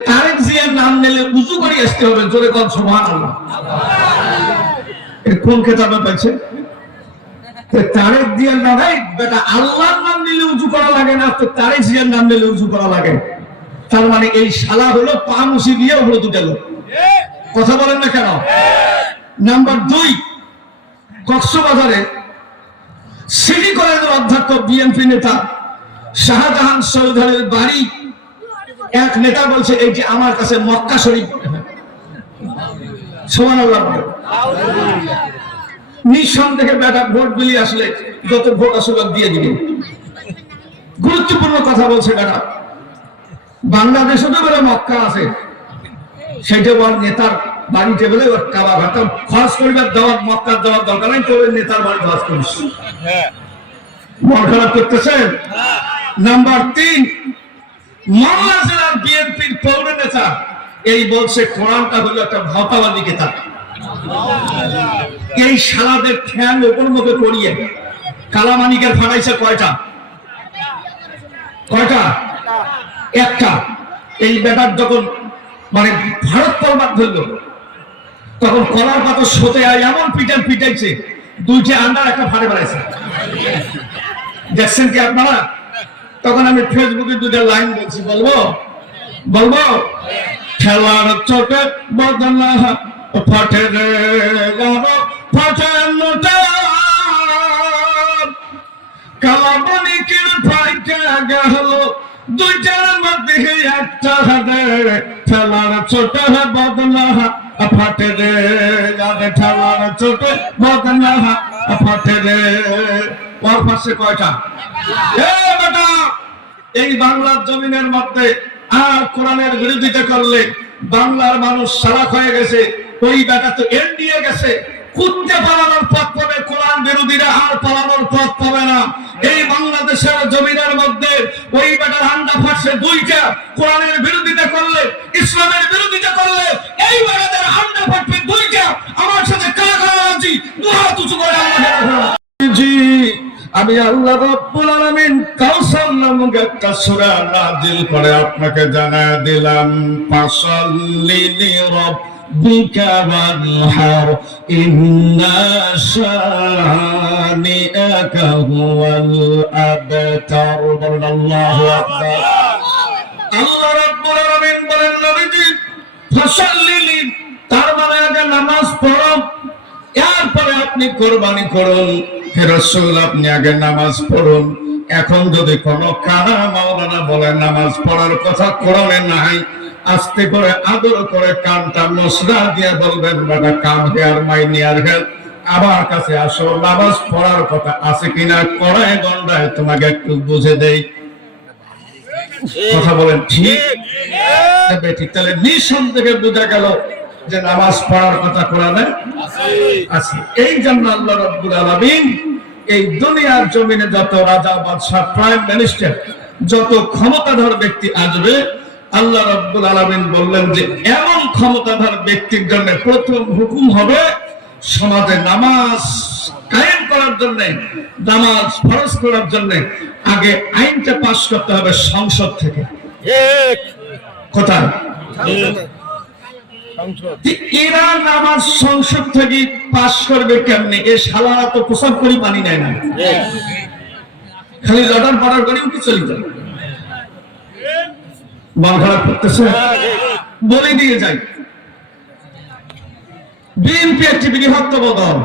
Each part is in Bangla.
তারেক জিয়ার নাম নিলে উজু করে আসতে হবে, জোরে কোন সুবহানাল্লাহ। কোন খেতাবে পাইছে? তারেক জিয়ার নাম, বেটা আল্লাহর নাম নিলে উজু করা লাগে না, তো তারেক জিয়ার নাম নিলে উজু করা লাগে। তার মানে এই শালা হলো পা মুছি দিয়ে উপরে তুলে। কথা বলেন না কেন? নাম্বার 2, কক্সবাজারে সিটি কলেজের অধ্যক্ষ বিএনপি নেতা শাহজাহান চৌধুরীর বাড়ি এক নেতা বলছে এই যে আমার কাছে মক্কা শরীফ। সুবহানাল্লাহ। নিঃসন্দেহে বেটা ভোট বিলি আসলে যত ভোট আসলে দিয়ে দিবে। গুরুত্বপূর্ণ কথা বলছে বেটা। বাংলাদেশে তো বলে মক্কা আছে, সেটা বল নেতার বাড়িতে বলে ওর কাবা ঘাটা খরচ করিবার দেওয়ার মক্কার দেওয়ার দরকার নাই, তো নেতার বাড়ি খরচ করিস। মন খারাপ করতেছেন? নাম্বার 3, মালদা জেলার বিএনপির পৌর নেতা এই বলছে কোরআনটা হলো একটা ভাওতাবাদী কিতাব। এই শালাদের ঠ্যাং ওপর মুখে পড়িয়ে কালামানিকের ফাটাইছে কয়টা? একটা। এই বেটার যখন মানে ভারত তলবাদ ধরল, তখন কলার পাতা সতে এমন পিটাইছে, 2টা আন্ডার একটা ফাটে বেড়াইছে। দেখছেন কি আপনারা? তখন আমি ফেসবুকে 2টা লাইন বলছি, বলবো খেলার চোটে বদলা ফাটে রে ফাটে কালামানিকের ফাইটে গেল 2টার মধ্যে একটা হাতে খেলার চোটে বদলা ফাটে রে খেলার চোটে বদলা ফাটে রে। ওর পাশে কয়টা? এই বাংলার জমিনের মধ্যে আর কোরআনের বিরোধিতা করলে বাংলার মানুষ সারাক হয়ে গেছে। ওই বেটা তো এনডিএ গেছে, কুত্তে পালানোর পথ পাবে, কোরআন বিরোধীরা আর পালানোর পথ পাবে না। এই বাংলাদেশের জমিনের মধ্যে ওই বেটার হান্ডা ফাটছে 2টা। কোরআনের বিরোধিতা করলে, ইসলামের বিরোধিতা করলে এই বেটাদের হান্ডা ফাটবে 2টা। আমার সাথে কারাগারি দুহাত উঁচু করে আল্লাহ। আমি আল্লাহ রাব্বুল আলামিন কাউসার নামক একটা সূরা নাযিল করে আপনাকে জানায় দিলাম, ফাসাল্লি লিরাব্বিকা ওয়ানহার ইন্না শানিআকা হুয়াল আবতার। আল্লাহু আকবার। আল্লাহ রাব্বুল আলামিন বলেন, নবীজি ফাসাল্লি, তার মানে আগে নামাজ পড়ো, এরপরে আপনি কুরবানি করুন। হে রাসূল, আপনি আগে নামাজ পড়ুন। এখন যদি কোন কানা মাওলানা বলে নামাজ পড়ার কথা কোরআনে নাই, আস্তে করে আদর করে কানটা মশরা দিয়ে বলবেন, বাবা come here my near help, আমার কাছে আসো, নামাজ পড়ার কথা আছে কিনা কড়ায় গন্ডায় তোমাকে একটু বুঝে দেই। কথা বলেন ঠিক? তাহলে নিঃসন্দেহে বোঝা গেল যে নামাজ পড়ার কথা কোরআনে আছে। এই জন্য আল্লাহ রাব্বুল আলামিন এই দুনিয়ার জমিনে যত রাজা, বাদশা, প্রাইম মিনিস্টার, যত ক্ষমতাধর ব্যক্তি আসবে, আল্লাহ রাব্বুল আলামিন বললেন যে এমন ক্ষমতাধর ব্যক্তির জন্য প্রথম হুকুম হবে সমাজে নামাজ কায়েম করার জন্য, নামাজ ফরজ করার জন্য আগে আইনটা পাস করতে হবে সংসদ থেকে। কোথায়? এরা নামাজ সংসদ থেকে পাস করবে কেমনে? এ শালারা তো প্রসাব করি পানি নেয় না, খালি লটার পাড়ার করে উঠে চলে যায়। মন খারাপ করতেছে? বলে দিয়ে যাই, বিএনপি একটি বৃহত্তম দল,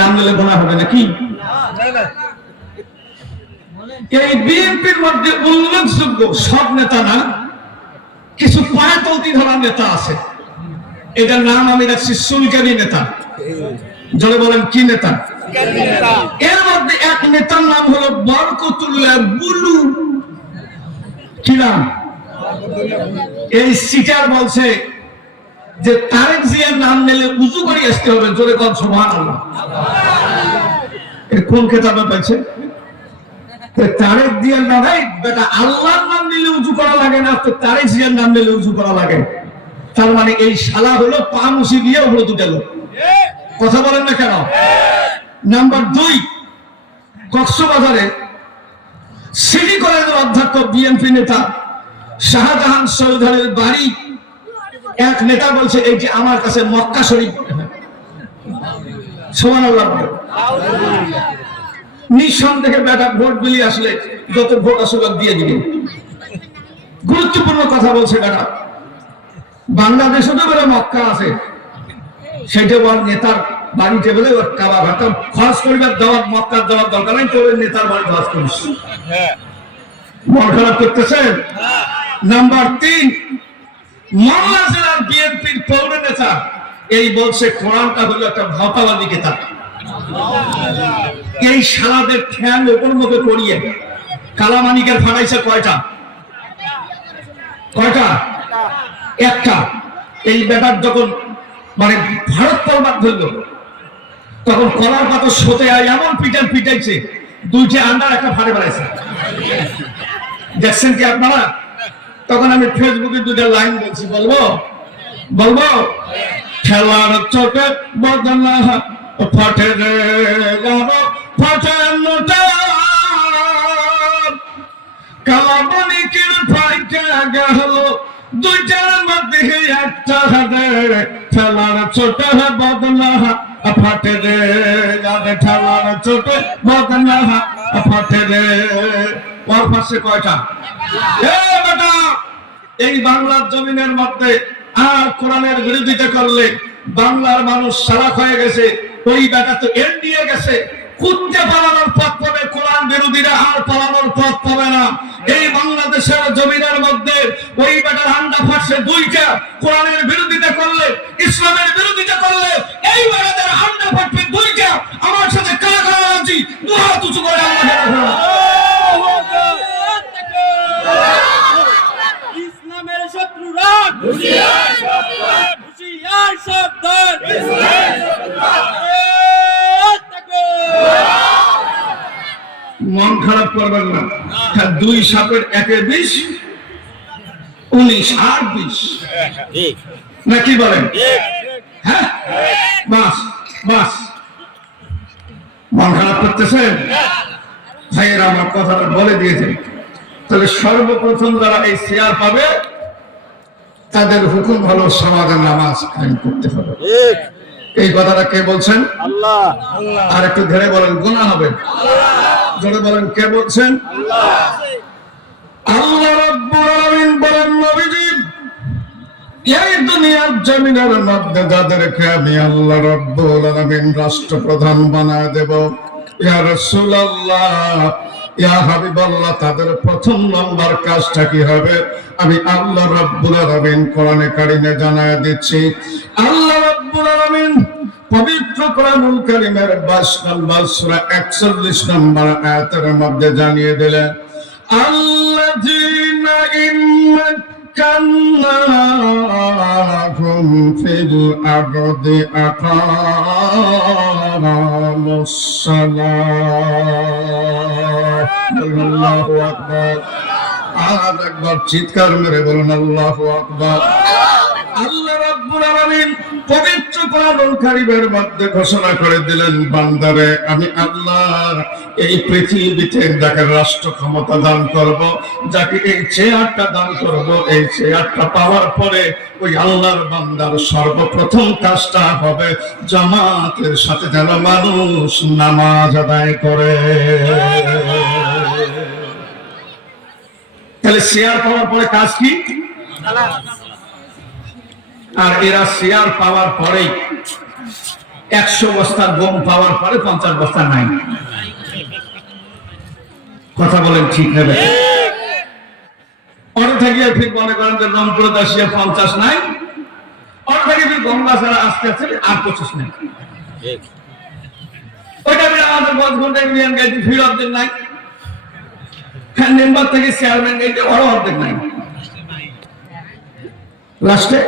নাম নিলে গোনা হবে নাকি? এই বিএনপির মধ্যে উল্লেখযোগ্য সব নেতা না, কিছু পায়াতলতি ধরা নেতা আছে। এটার নাম আমি রাখছি সুলকানি নেতা। জলে বলেন কি নেতা? এর মধ্যে এক নেতার নাম হলো বরকতুল্লাহ বুলু। কি নাম? এই সিটার বলছে যে তারেক জিয়ার নাম নিলে উজু করে আসতে হবে, জোরে কোন সুবহানাল্লাহ। কোন খেতাবে পাইছে? তারেক জিয়ার নাম, বেটা আল্লাহর নাম নিলে উজু করা লাগে না, তো তারেক জিয়ার নাম নিলে উজু করা লাগে। তার মানে এই শালা হলো পা মুছি দিয়ে উপরে তুলে। কথা বলেন না কেন? নাম্বার 2, কক্সবাজারে সিটি কলেজের অধ্যক্ষ বিএনপি নেতা শাহজাহান চৌধুরীর বাড়ি এক নেতা বলছে এই যে আমার কাছে মক্কা শরীফ সুবহানাল্লাহ নিঃসন্দেহে বেটা ভোট বিলি আসলে যত ভোট আসলে দিয়ে দিবে গুরুত্বপূর্ণ কথা বলছে বেটা বাংলাদেশে তো বলে মক্কা আছে সেটা বল নেতার বাড়িতে বলে ওর কাবা ঘরটা খরচ করিবার দেওয়ার মক্কার দেওয়ার দরকার নেই তোর নেতার বাড়ি খরচ করিস মন খারাপ করতেছেন নাম্বার 3 মামলা জেলার বিএনপির পৌর নেতা এই বলছে কোরআনটা হলো একটা ভাওতাবাদী কিতাব এই শালাদের ঠ্যাং উপর মুখে পড়িয়ে কালামানিকের ফাটাইছে কয়টা একটা এই ব্যাপার যখন মানে ভারত পরমাদ ধরল তখন কলার পাতা সোতে এমন পিটাইছে দুইটা আন্ডার একটা ফাটে বেড়াইছে দেখছেন কি আপনারা তখন আমি ফেসবুকে দুইটা লাইন বলছি বলবো খেলার চোটে বদলা ফাটে রে ফাটে কালামানিকের ফাইটা গেল দুইটার মধ্যে একটা খেলার চোটে বদলা ফাটে রে খেলার চোটে বদলা ফাটে রে ওর পাশে কয়টা বেটা এই বাংলার জমিনের মধ্যে আর কোরআনের বিরোধিতা করলে বাংলার মানুষ সালাক হয়ে গেছে ওই বেটা তো এনডিএ গেছে কুত্তে পালানোর পথ পাবে কোরআন বিরোধীরা আর পালানোর পথ পাবে না এই বাংলাদেশের জমিনের মধ্যে ওই বেটার হান্ডা ফাটছে দুইটা কোরআনের বিরোধিতা করলে ইসলামের বিরোধিতা করলে এই বেটাদের হান্ডা ফাটবে দুইটা আমার সাথে কারাকারি দুহাত উঁচু করে ইসলামের শত্রুরা হুঁশিয়ার সাবধান মন খারাপ করবেন না দুই সাপের একে 20 19 আর 20 নাকি বলেন হ্যাঁ বাস মন খারাপ করতেছেন ভাইয়েরা আমার কথাটা বলে দিয়েছেন তাহলে সর্বপ্রথম যারা এই শেয়ার পাবে তাদের হুকুম হলো সমাজের নামাজ কায়েম করতে হবে এই কথাটা কে বলছেন আল্লাহ আর একটু ধরে বলেন গুনাহ হবে জোরে বলেন কে বলছেন আল্লাহ রাব্বুল আলামিন বলেন নবীজি এই দুনিয়ার জমিনের মধ্যে যাদেরকে আমি আল্লাহ রাব্বুল আলামিন রাষ্ট্রপ্রধান বানায় দেব ইয়া রাসূলুল্লাহ ইয়া হাবিবাল্লাহ তাদের প্রথম নাম্বার কাজটা কি হবে আমি আল্লাহ রাব্বুল আলামিন কোরআনে কারিমে জানায় দিচ্ছি আল্লাহ রাব্বুল আলামিন পবিত্র কোরআনুল কারীমের 22 নম্বর সূরা 41 নম্বর আয়াতের মধ্যে জানিয়ে দিলেন আল্লাযীনা ইম্মাক্কান্নাহুম ফিল আরদি আকামুস সালাত আল্লাহু আকবার আর একবার চিৎকার মেরে বলুন আল্লাহু আকবার আল্লাহ রাব্বুল আলামিন পবিত্র কোরআনুল কারীমের মধ্যে ঘোষণা করে দিলেন বান্দারে আমি আল্লাহ এই পৃথিবীতে যাকে রাষ্ট্র ক্ষমতা দান করব যাকে এই চেয়ারটা দান করব এই চেয়ারটা পাওয়ার পরে ওই আল্লাহর বান্দার সর্বপ্রথম কাজটা হবে জামাতের সাথে যেন মানুষ নামাজ আদায় করে তাহলে চেয়ার পাওয়ার পরে কাজ কি আর এরা শেয়ার পাওয়ার পরে 100 বস্তা গম পাওয়ার পরে 50 বস্তা নাই কথা বলেন ঠিক নেবে অনেক থেকে ঠিক মনে করেন যে রংপুর 50 নাই অনেক থেকে গঙ্গা ছাড়া আসতে আসতে আর 25 নাই ওইটা আমাদের 5 ঘন্টা ইউনিয়ন গেছে ফির অর্ধেক নাই মেম্বার থেকে চেয়ারম্যান গেছে ওরও অর্ধেক নাই লাস্টে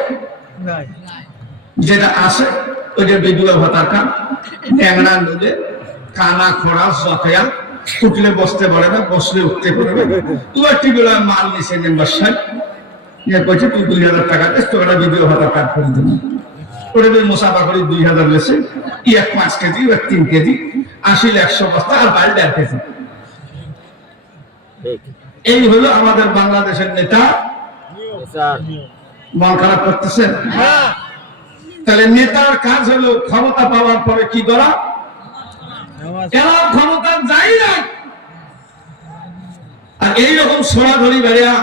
যেটা আছে ওইটা বিধবা ভাতার কাম ন্যাংরা নদে কানা খোড়া জখয়া উঠলে বসতে পারে না বসলে উঠতে পারবে তুই একটি বেলা মাল নিছে মেম্বার সাহেব কইছে তুই 2000 টাকা দিস তোর বিধবা ভাতার কার্ড করে দিবি ওরে মুসাফা করে 2000 লেছে 5 কেজি 3 কেজি 80 100 বস্তা আর বাইরে 1.5 কেজি এই হলো আমাদের বাংলাদেশের নেতা মন খারাপ করতেছেন? তাহলে নেতার কাজ হলো ক্ষমতা পাওয়ার পরে কি করা? এরা ক্ষমতা যাই না, আর এইরকম সোনা ধরি বেড়া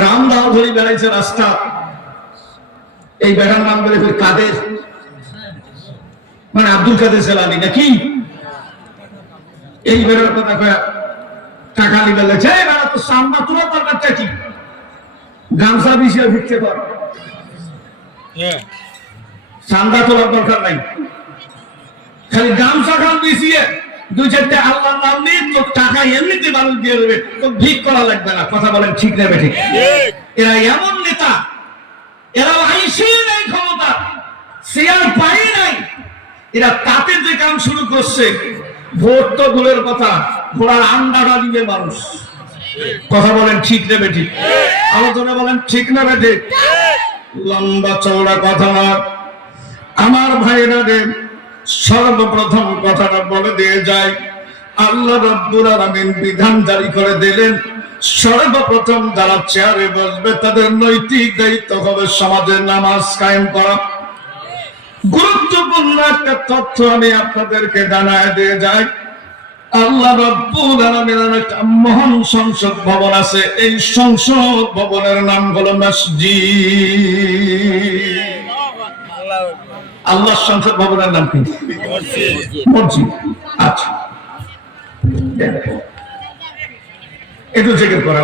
রামদাও ধরি বেড়াইছে রাস্তা। এই বেড়ার নাম বলে কাদের, মানে আব্দুল কাদের জেলানি নাকি? এই বেড়ার কথা কয়া টাকা নিবে লেছে, বেড়া তো সামনা তোলা দরকারটা কি? গামছা বিছিয়ে ভিক্ষে কর, চান্দা তোলার দরকার নাই, খালি গামছা খান বিছিয়ে দুই চারটে আল্লাহর নাম নিয়ে তো টাকা এমনিতে মানুষ দিয়ে দেবে, তো ভিক করা লাগবে না। কথা বলেন ঠিক নেবে ঠিক? এরা এমন নেতা, এরা আইসি নাই ক্ষমতা, শেয়ার পাই নাই, এরা তাতে যে কাম শুরু করছে, ভোট তো দূরের কথা, ঘোড়ার আন্ডাটা দিবে মানুষ। কথা বলেন ঠিক নেবে ঠিক? আলোচনা বলেন ঠিক নেবে ঠিক? লম্বা চওড়া কথা আমার ভাইরা রে, সর্বপ্রথম কথাটা বলে দিয়ে যায়, আল্লাহ রাব্বুল আলামিন বিধান জারি করে দিলেন, সর্বপ্রথম যারা চেয়ারে বসবে তাদের নৈতিক দায়িত্ব হবে সমাজের নামাজ কায়েম করা। গুরুত্বপূর্ণ একটা তথ্য আমি আপনাদেরকে জানায় দিয়ে যাই, আল্লাহ রাব্বুল আলামিনের একটা মহান সংসদ ভবন আছে, এই সংসদ ভবনের নাম হলো মসজিদ। আল্লাহর সংসদ ভবনের নাম কি? মসজিদ। আচ্ছা, একটু জিকির করে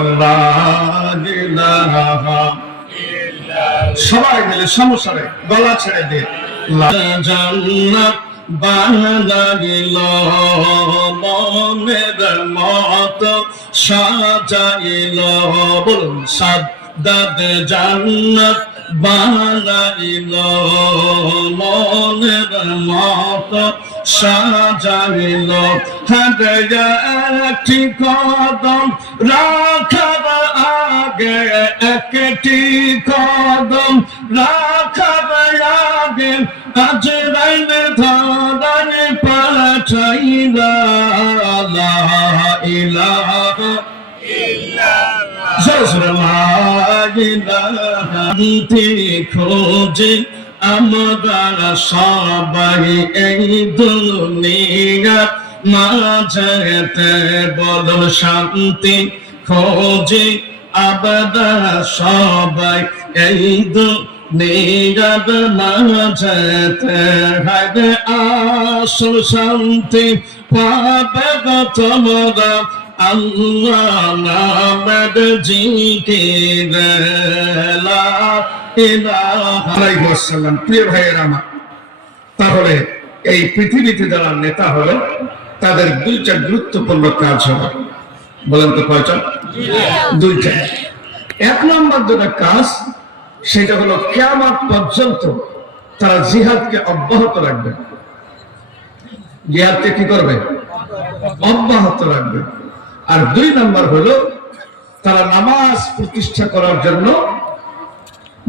সবাই মিলে সমস্যারে গলা ছেড়ে দিয়ে জান্নাত বানাইল মনের মত সাজাইল, বলুন সাদ্দাত জান্নাত বানাইল মনের মত সাজাইল, একটি কদম রাখার আগে, একটি কদম রাখার আগে আজরাইল ধরানে পাঠাইলা, লা ইলাহা খোঁজে আমরা সবাই এই দুনিয়ার মাঝেতে, বল শান্তি খোঁজে আমরা সবাই এই দুনিয়ার মাঝেতে, আসল শান্তি পাবে তোমরা আল্লাহ নামের জিকির, লা ইলাহা ইল্লাল্লাহ। প্রিয় ভাইয়েরা আমার, তাহলে এই পৃথিবীতে যারা নেতা হলো তাদের দুইটা গুরুত্বপূর্ণ কাজ হবে। বলেন তো কয়টা? দুইটা। এক নম্বর যেটা কাজ, সেটা হলো কিয়ামত পর্যন্ত তারা জিহাদকে অব্যাহত রাখবে। জিহাদকে কি করবে? অব্যাহত রাখবে। আর দুই নম্বর হলো তারা নামাজ প্রতিষ্ঠা করার জন্য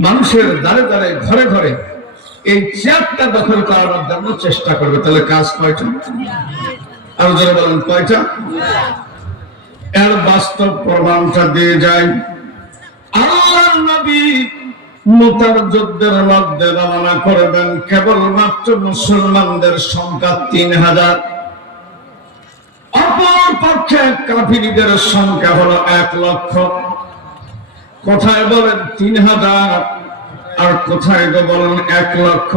মানুষের দ্বারে দ্বারে ঘরে ঘরে এই চেয়ারটা দখল করার জন্য চেষ্টা করবে। তাহলে কাজ কয়টা? আরো যারা বলেন কয়টা? এর বাস্তব প্রমাণটা দিয়ে যায়, আল্লাহর নবী মুতার যুদ্ধের মধ্যে রওনা করবেন, কেবলমাত্র মুসলমানদের সংখ্যা 3000, অপর পক্ষে কাফিরদের সংখ্যা হলো 1 লক্ষ। কোথায় বলেন 3000 আর কোথায় বলেন 1 লক্ষ?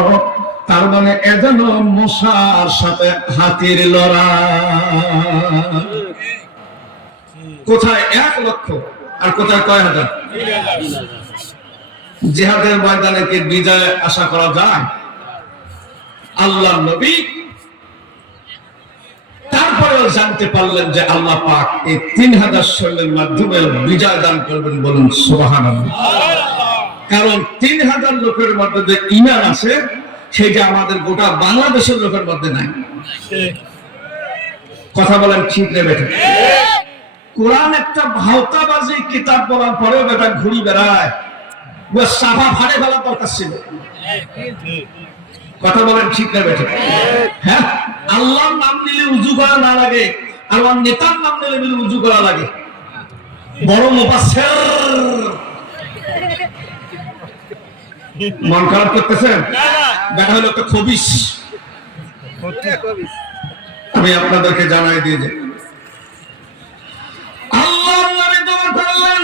তার মানে এজন্য মশার সাথে হাতির লড়াই। কোথায় 1 লক্ষ আর কোথায় কয় হাজার? জিহাদের ময়দানে কি বিজয় আশা করা যায়? আল্লাহর নবী তারপরেও জানতে পারলেন যে আল্লাহ পাক এই 3000 সৈন্যের মাধ্যমে বিজয় দান করবেন। বলুন সুবহানাল্লাহ। কারণ 3000 লোকের মধ্যে যে ঈমান আছে সেটা আমাদের গোটা বাংলাদেশের লোকের মধ্যে নাই। কথা বলেন ঠিক না বেটা? কোরআন একটা ভাওতাবাজি কিতাব পড়ার পরেও বেটা ঘুরি বেড়ায়, ও সাফা ফাড়ে ফেলা দরকার ছিল। কথা বলেন ঠিক না বেটা? হ্যাঁ, আল্লাহর নাম নিলে উজু করা না লাগে, আর আমার নেতার নাম নিলে উজু করা লাগে। বড় মুফাসসির মন খারাপ করতেছেন? দেখা হলো একটা খবিস। আমি আপনাদেরকে জানাই দিয়ে যাই, আল্লাহর নামে দোয়া করলেন।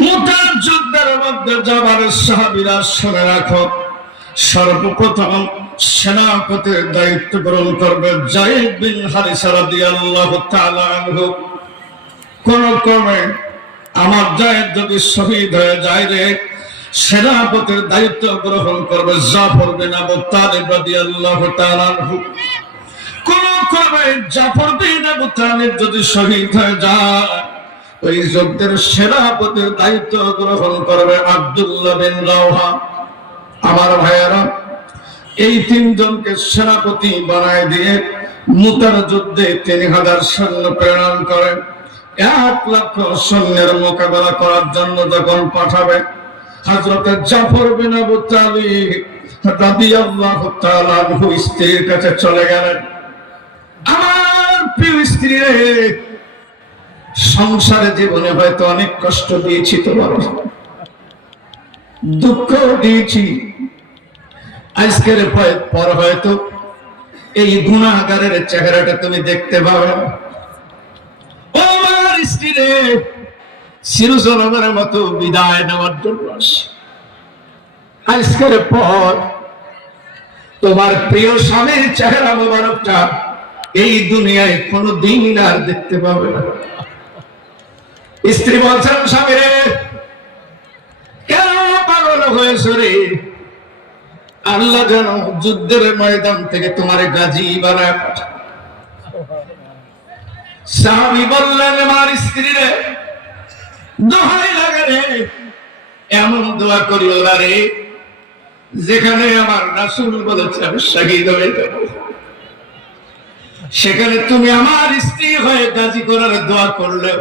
মুতার যুদ্ধের মধ্যে যাবার সাহাবীরা শুনে রাখো, সর্বপ্রথম সেনাপতির দায়িত্ব গ্রহণ করবে যায়েদ বিন হারিসা রাদিয়াল্লাহু তাআলা আনহু। কোন ক্রমে আমার যায়েদ যদি শহীদ হয়ে যায় রে, সেনাপতির দায়িত্ব গ্রহণ করবে জাফর বিন আবু তালিব রাদিয়াল্লাহু তাআলা আনহু। কোন ক্রমে জাফর বিন আবু তালিব যদি শহীদ হয়ে যায়, ওই যুদ্ধের সেনাপতির দায়িত্ব গ্রহণ করবে আব্দুল্লাহ বিন রাওহা। আমার ভাইয়েরা, এই তিনজনকে সেনাপতি বানায় দিয়ে মুতার যুদ্ধে 3000 সৈন্য প্রেরণ করেন। 1 লক্ষ সৈন্যের মোকাবেলা করার জন্য যখন পাঠাবে, হযরত জাফর বিন আবু তালিব রাদিয়াল্লাহু তাআলা আনহু স্ত্রীর কাছে চলে গেলেন। আমার প্রিয় স্ত্রী রে, সংসারে জীবনে হয়তো অনেক কষ্ট দিয়েছি, তোমার দুঃখ দিয়েছি, আজকের পর হয়তো এই গুনাহগারের চেহারাটা তুমি দেখতে পাবে। ও আমার স্ত্রী রে, চিরজনমের মতো বিদায় নেওয়ার জন্য আজকের পর তোমার প্রিয় স্বামীর চেহারা মোবারকটা এই দুনিয়ায় কোনোদিন আর দেখতে পাবে না। স্ত্রী বলছেন, স্বামী রে, কেন পাগল হয়েছে রে? আল্লাহ যেন যুদ্ধের ময়দান থেকে তোমার গাজী বানায় পাঠায়। স্বামী বললেন, আমার স্ত্রী রে, দোহাই লাগে রে, এমন দোয়া করিও না রে যেখানে আমার রাসূল বলেছে আমি শহীদ হয়ে যাব, সেখানে তুমি আমার স্ত্রী হয়ে গাজী করার দোয়া করলে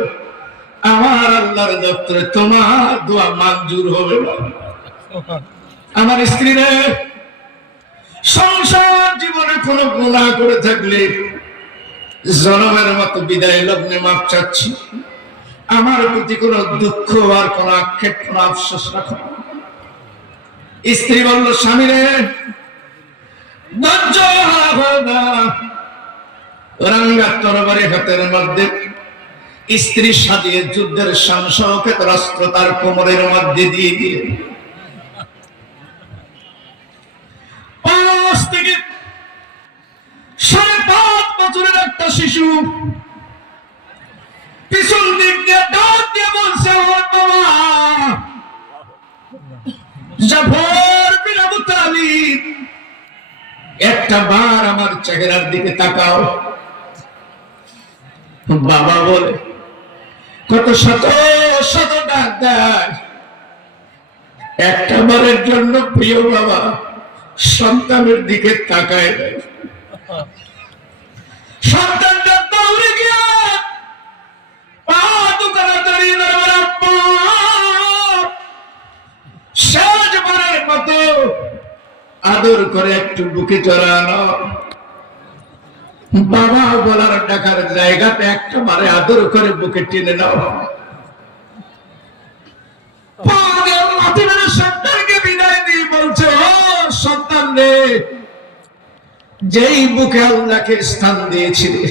আমার আল্লাহর দপ্তরে তোমার দোয়া মঞ্জুর হবে না। আমার স্ত্রী রে, সংসার জীবনে কোনো গুনাহ করে থাকলে জনমের মতো বিদায় লগ্নে মাপ চাচ্ছি। আমার প্রতি কোনো দুঃখ আর কোনো আক্ষেপ, কোনো আফসোস রাখো না। স্ত্রী বলল, স্বামী রে, ধৈর্য হারাবো না। রাঙ্গা তরবারি হাতের মধ্যে স্ত্রী সাজিয়ে যুদ্ধের শান-শওকত অস্ত্র তার কোমরের মধ্যে দিয়ে দিয়ে 5 থেকে 5.5 বছরের একটা শিশু পিছন দিক দিয়ে ডাক দিয়ে বলছে, ও বাবা জাফর বিন আবু তালিব, একটা বার আমার চেহারার দিকে তাকাও। বাবা বলে, কত শত শত ডাক দেয়, একটা বারের জন্য প্রিয় বাবা সন্তানের দিকে তাকায় দেয়। সন্তানটা দৌড়ে গিয়ে পা দুখানা দাঁড়িয়ে শেষবারের মতো আদর করে একটু বুকে চড়ানো। বাবা বলার ডাকার জায়গাতে একটা বারে আদর করে বুকে টেনে নাও। সন্তানকে বিদায় দিয়ে বলছে, ও সন্তান রে, যেই বুকে আল্লাহকে স্থান দিয়েছিলে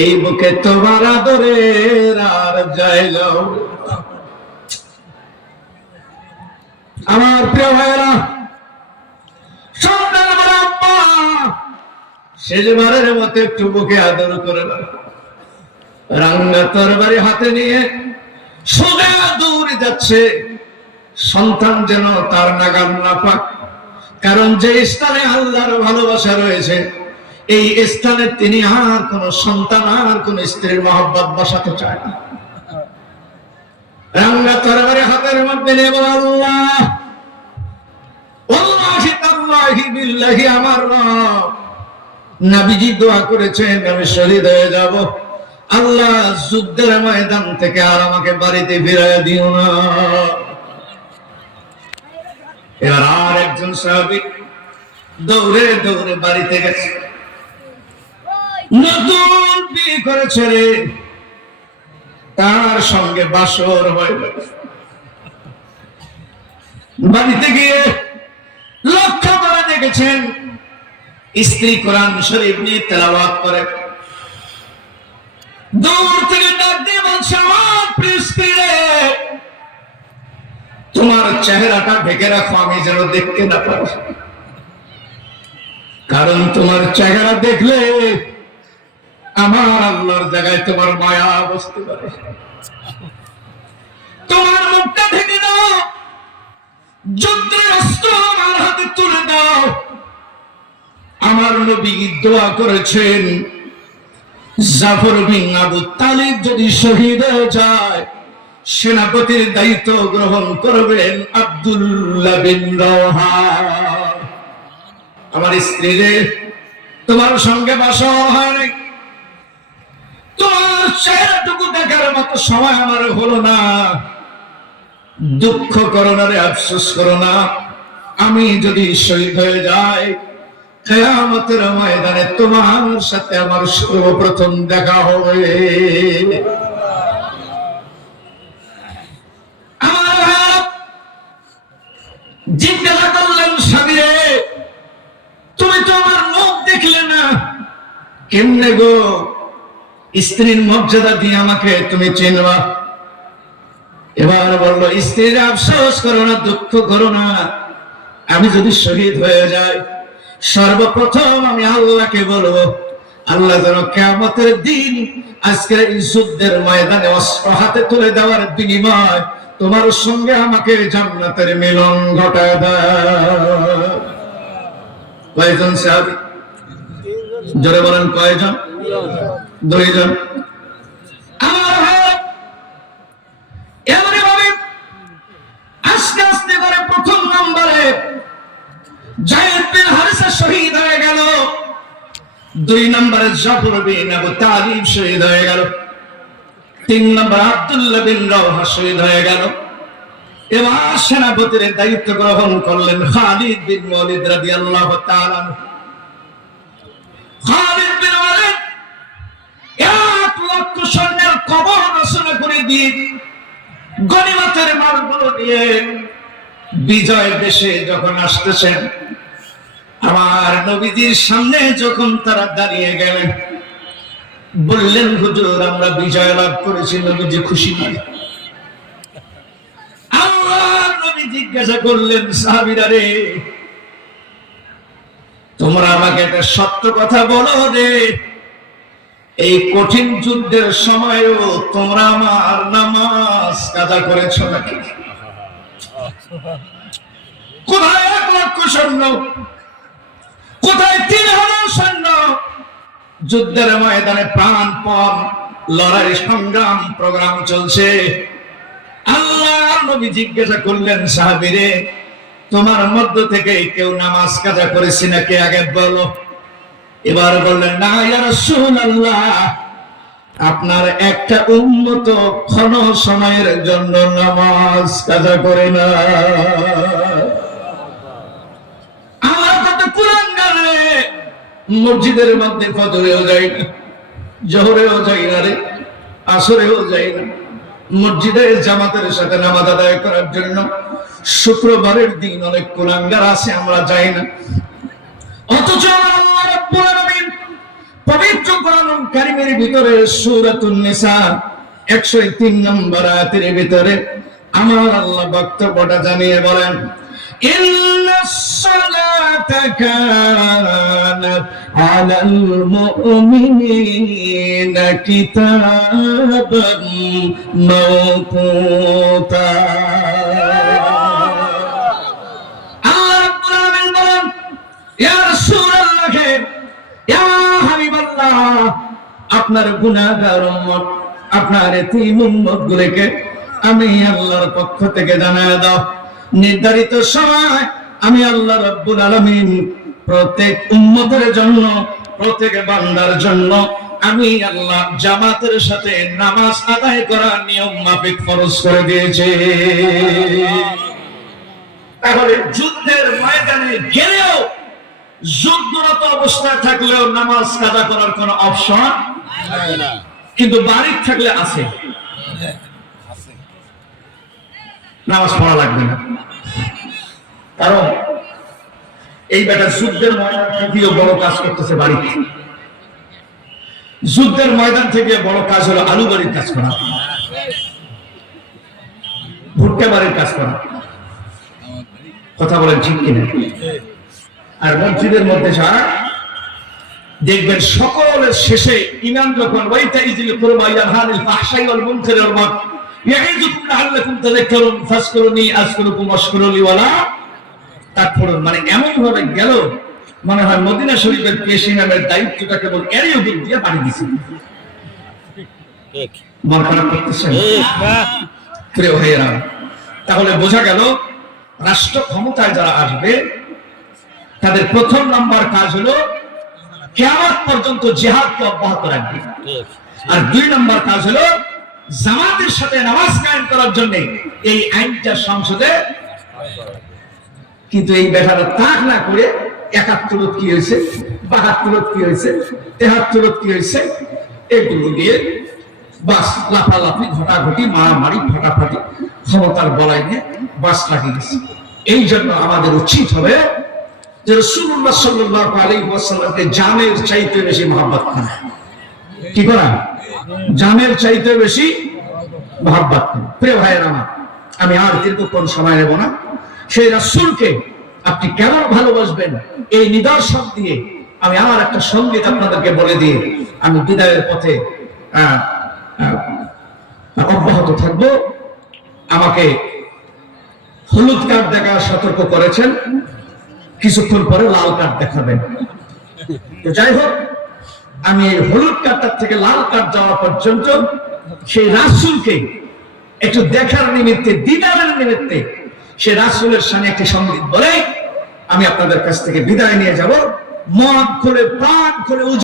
এই বুকে তোমার আদরের আর জায়গা। আমার প্রিয় ভাইয়েরা, সন্তান আব্বা শেষবারের মতো একটু বুকে আদর করে না। রাঙ্গা তরবারি হাতে নিয়ে সোজা দৌড়ে যাচ্ছে, সন্তান যেন তার নাগাল না পায়। কারণ যে স্থানে আল্লাহর ভালোবাসা রয়েছে, এই স্থানে তিনি আর কোন সন্তান আর কোন স্ত্রীর মহব্বত বসাতে চায় না। রাঙ্গা তরবারি হাতের মধ্যে নিয়ে বলে, আল্লাহ ওয়াল্লাহি তাল্লাহি বিল্লাহি, আমার রব নবীজি দোয়া করেছেন আমি শহীদ হয়ে যাব, আল্লাহ যুদ্ধের ময়দান থেকে আর আমাকে বাড়িতে ফিরিয়ে দিও না। এবার আর একজন সাহাবী দৌড়ে দৌড়ে বাড়িতে গেছে। নতুন বিয়ে করেছে রে, তার সঙ্গে বাসর হয়ে গেছে। বাড়িতে গিয়ে লক্ষ্য করে দেখেছেন স্ত্রী কোরআন শরীফ নিয়ে তেলাওয়াত করে। দূর থেকে ডাক দিয়ে বলছে, আমার প্রিয় স্ত্রী রে, তোমার চেহারাটা ঢেকে রাখো, আমি যেন দেখতে না পারি, কারণ তোমার চেহারা দেখলে আমার আল্লাহর জায়গায় তোমার মায়া বসতে পারে। তোমার মুখটা ঢেকে দাও, যুদ্ধের অস্ত্র আমার হাতে তুলে দাও। আমার নবী দোয়া করেছেন, জাফর বিন আবু তালিব যদি শহীদ হয়ে যায়, সেনাপতির দায়িত্ব গ্রহণ করবেন আব্দুল্লাহ বিন রওহা। আমার স্ত্রী রে, তোমার সঙ্গে বাসা হয়, তোমার চেহারাটুকু দেখার মতো সময় আমার হলো না। দুঃখ করো না রে, আফসোস করো না, আমি যদি শহীদ হয়ে যাই, কিয়ামতের ময়দানে তোমার সাথে আমার সর্বপ্রথম দেখা হবে। আমার জিজ্ঞাসা করলেন, স্বামী রে, তুমি তো আমার মুখ দেখলে না, কেমনে গো স্ত্রীর মর্যাদা দিয়ে আমাকে তুমি চিনবা? এবার বললো, স্ত্রীর আফসোস করো না, দুঃখ করো না, আমি যদি শহীদ হয়ে যাই, সর্বপ্রথম আমি আল্লাহকে বলবো, আল্লাহ যেন কিয়ামতের দিন আজকের এই যুদ্ধের ময়দানে অস্ত্র হাতে তুলে দেওয়ার বিনিময় তোমার সঙ্গে আমাকে জান্নাতের মিলন ঘটায় দেয়। কয়জন সাহাবী? জোরে বলেন, কয়জন? 2 জন। এমনিভাবে আস্তে আস্তে করে প্রথম নম্বরে যায়েদ বিন হারিসা শহীদ হয়ে গেল, 2 নম্বরে জাফর বিন আবু তালিব শহীদ হয়ে গেল, 3 নম্বর আব্দুল্লাহ বিন রওহা শহীদ হয়ে গেল। এবার সেনাপতির দায়িত্ব গ্রহণ করলেন খালিদ বিন ওয়ালিদ রাদিয়াল্লাহু তাআলা। খালিদ বিন ওয়ালিদ 1 লক্ষ সৈন্যের কবর রচনা করে দিয়ে গনিমতের মালগুলো নিয়ে বিজয় দেশে যখন আসতেছেন, আমার নবীজির সামনে যখন তারা দাঁড়িয়ে গেলেন, বললেন, হুজুর আমরা বিজয় লাভ করেছি। নবীজি খুশি নয়। আল্লাহ নবী জিজ্ঞাসা করলেন, সাহাবীরা রে, তোমরা আমাকে একটা সত্য কথা বলো রে, এই কঠিন যুদ্ধের সময়ও তোমরা আমার নামাজ কাজা করেছ নাকি? কোথায় 1 লক্ষ সৈন্য, কোথায় 3000 সৈন্য? যুদ্ধের ময়দানে প্রাণপণ লড়াই, সংগ্রাম, প্রোগ্রাম চলছে। আল্লাহ নবী জিজ্ঞাসা করলেন, সাহাবীরে, তোমার মধ্য থেকে কেউ নামাজ কাজা করেছে নাকি আগে বলো। এবার বললেন, না ইয়া রাসূলুল্লাহ, আপনার একটা উম্মত ক্ষণ সময়ের জন্য নামাজ কাজা করে না। আমার কথা কুরআন গানে মসজিদের মধ্যে ফজরেও যাই না, জোহরেও যাই না রে, আসরেও যাই না, মসজিদে জামাতের সাথে নামাজ আদায় করার জন্য শুক্রবারের দিন অনেক কুরআনগার আছে, আমরা যাই না। অথচ আল্লাহ রাব্বুল আলামিন পবিত্র কোরআন কারীমের ভিতরে সূরাতুন নিসা 103 নম্বর আয়াতের ভিতরে আমার আল্লাহ বক্তব্যটা জানিয়ে বলেন, ইন্নাস সালাতা কানাত আলাল মুমিনিনা কিতাবাম মাওকুতা। আল্লাহ রাব্বুল আলামিন বলেন, ইয়া রাসূলুল্লাহ, ইয়া হাবিবাল্লাহ, আপনার গুনাহগার উম্মত, আপনার এতিম উম্মত গুলোকে আমি আল্লাহর পক্ষ থেকে জানায় দাও, নির্ধারিত সময় আমি আল্লাহ রাব্বুল আলামিন প্রত্যেক উম্মতের জন্য, প্রত্যেক বান্দার জন্য আমি আল্লাহ জামাতের সাথে নামাজ আদায় করার নিয়ম মাফিক ফরজ করে দিয়েছি। তাহলে যুদ্ধের ময়দানে গেলেও, যুদ্ধরত অবস্থায় থাকলেও নামাজ কাজা করার কোন অপশন না, কিন্তু বাড়ি থাকলে আছে, নামাজ পড়া লাগবে না। কারণ এই বেটা যুদ্ধের ময়দান থেকেও বড় কাজ করতেছে বাড়িতে। যুদ্ধের ময়দান থেকে বড় কাজ হলো আলু বাড়ির কাজ করা, ভুট্টা বাড়ির কাজ করা। কথা বলেন ঠিক কিনা? আর মসজিদের মধ্যে যারা দেখবেন সকলের শেষে ইমাম যখন ওয়াইতাইজিল কুরবা ইয়ানহানিল ফাহশাই ওয়াল মুনকারি ওয়াল বাগয় ইয়াইযুকুম লাআল্লাকুম তাযাক্কারুন ফাযকুরুনি আযকুরুকুম ওয়াশকুরুলি ওয়ালা তাকফুরুন। মানে এমন ভাবে গেল মনে হয় মদিনা শরীফের পেশ ইমামের দায়িত্বটা কেবল এরই উপর দিয়ে পাড়ি দিয়েছে। ঠিক মন খারাপ করতেছেন প্রিয় ভাইয়েরা। তাহলে বোঝা গেল রাষ্ট্র ক্ষমতায় যারা আসবে তাদের প্রথম নাম্বার কাজ হলো কিয়ামত পর্যন্ত জিহাদকে অব্যাহত রাখবে। আর 2 নাম্বার কাজ হলো জামাতের সাথে নামাজ কায়েম করার জন্য এই আইনটা সংসদে। কিন্তু এই ব্যাপারে তাক না করে 71 কি হয়েছে, 72 কি হয়েছে, 73 কি হয়েছে, এগুলো দিয়ে বাস লাফালাফি, ঘটাঘটি, মারামারি, ফাটাফাটি, ক্ষমতার বলাই নিয়ে বাস লাগিয়ে গেছে। এই জন্য আমাদের উচিত হবে যে রাসূলুল্লাহ সাল্লাল্লাহু আলাইহি ওয়াসাল্লামকে জানের চাইতে বেশি মহব্বত করা। কি করা? জানের চাইতে বেশি মহব্বত করা। প্রিয় ভাইয়েরা আমার, আমি আর দীর্ঘক্ষণ সময় নেব না। সেই রাসূলকে আপনি কেমন ভালোবাসবেন এই নিদর্শন দিয়ে আমি আমার একটা সঙ্গীত আপনাদেরকে বলে দিয়ে আমি বিদায়ের পথে অব্যাহত থাকবো। আমাকে হলুদ কার্ড দেখা সতর্ক করেছেন, কিছুক্ষণ পরে লাল কার্ড দেখাবেন। তো যাই হোক, আমি এই হলুদ কার্ডটার থেকে লাল কার্ড যাওয়া পর্যন্ত সেই রাসূলকে একটু দেখার নিমিত্তে, দিদারের নিমিত্তে সে রাসূলের সামনে একটি সঙ্গীত বলে আমি আপনাদের কাছ থেকে বিদায় নিয়ে যাব। মন খুলে, প্রাণ খুলে